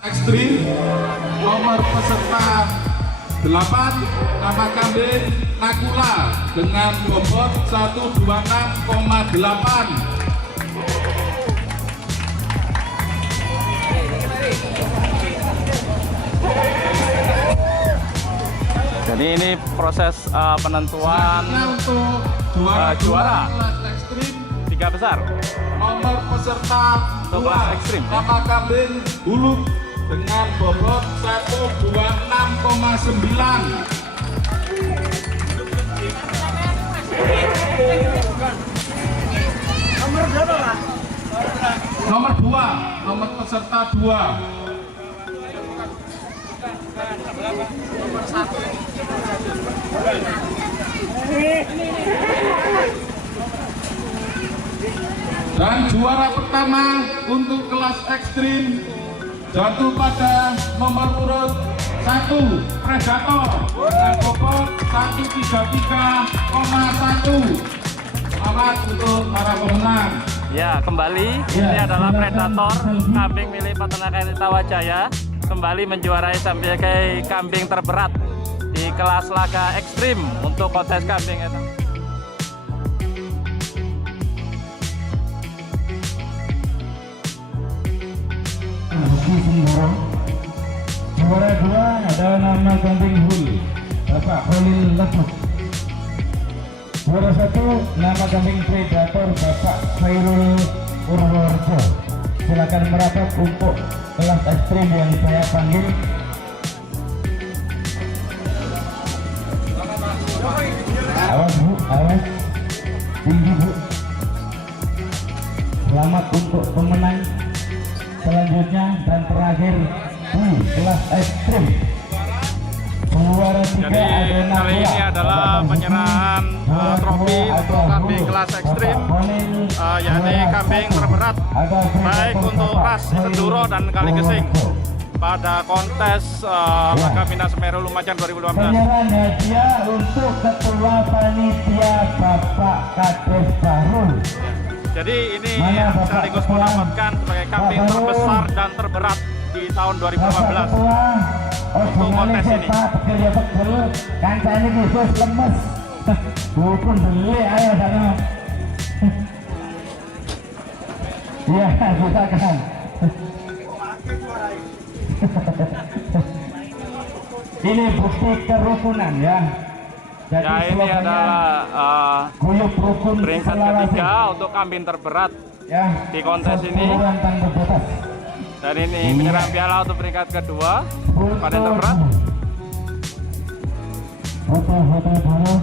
Ekstrim nomor peserta 8 nama kambing Nakula dengan bobot 126,8. Jadi ini proses penentuan untuk juara kelas ekstrim 3 besar nomor peserta untuk kelas ekstrim. nama kambing Buluk dengan bobot 126,9. Nomor berapa, Pak? Nomor 2, nomor peserta 2. Nomor 1. Dan juara pertama untuk kelas ekstrim jatuh pada nomor urut 1 Predator dengan bobot 133,1. Selamat untuk para pemenang. Ya, kembali ini adalah Predator, kambing milik peternakan Etawa Jaya, kembali menjuarai sebagai kambing terberat di kelas laga ekstrim untuk kontes kambing itu. Juara 2 adalah nama kambing Hul, Bapak Holil Lepuk. Juara 1 nama kambing Predator, Bapak Khairul Purworejo. Silakan merapat untuk kelas ekstrim yang saya panggil. Awas Bu, awas, tinggi Bu. Selamat untuk pemenang selanjutnya dan terakhir di kelas ekstrim. Juara 3 Jadi kali ini adalah penyerahan trofi untuk kambing kelas ekstrim, yakni kambing terberat baik untuk ras enduro dan kali gesing pada kontes laga Minas Semeru Lumajang 2015. Penyerahan hadiah untuk ketua panitia Bapak Kades Bahrul. Jadi ini sekaligus mendapatkan sebagai kambing terbesar dan terberat di tahun 2015 untuk kontes ini. Kancane khusus lemes. Pun beli ayo sana. Iya, silakan. Ini bukti kerukunan ya. Jadi Ya, ini adalah guyup rukun peringkat ketiga untuk kambing terberat ya, di kontes ini. sepuluhan tanpa batas. Dan ini menyerang piala untuk peringkat kedua kambing terberat. Foto dulu.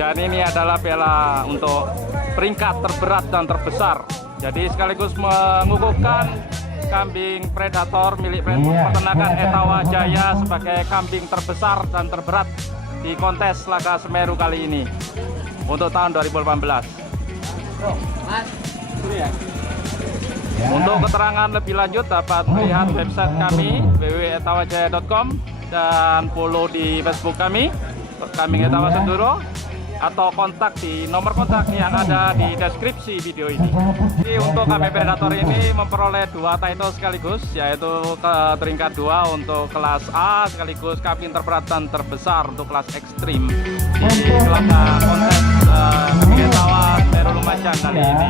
Dan ini adalah piala untuk peringkat terberat dan terbesar. Jadi sekaligus mengukuhkan kambing Predator milik peternakan Etawa Jaya sebagai kambing terbesar dan terberat di kontes laga Semeru kali ini untuk tahun 2018. Untuk keterangan lebih lanjut dapat melihat website kami www.etawajaya.com dan follow di Facebook kami Kambing Etawa Senduro, atau kontak di nomor kontak yang ada di deskripsi video ini. Jadi untuk kambing Predator ini memperoleh 2 title sekaligus, yaitu peringkat 2 untuk kelas A sekaligus kambing terberat dan terbesar untuk kelas ekstrim di laga kontes Kambing Etawa Semeru Lumajang kali ini.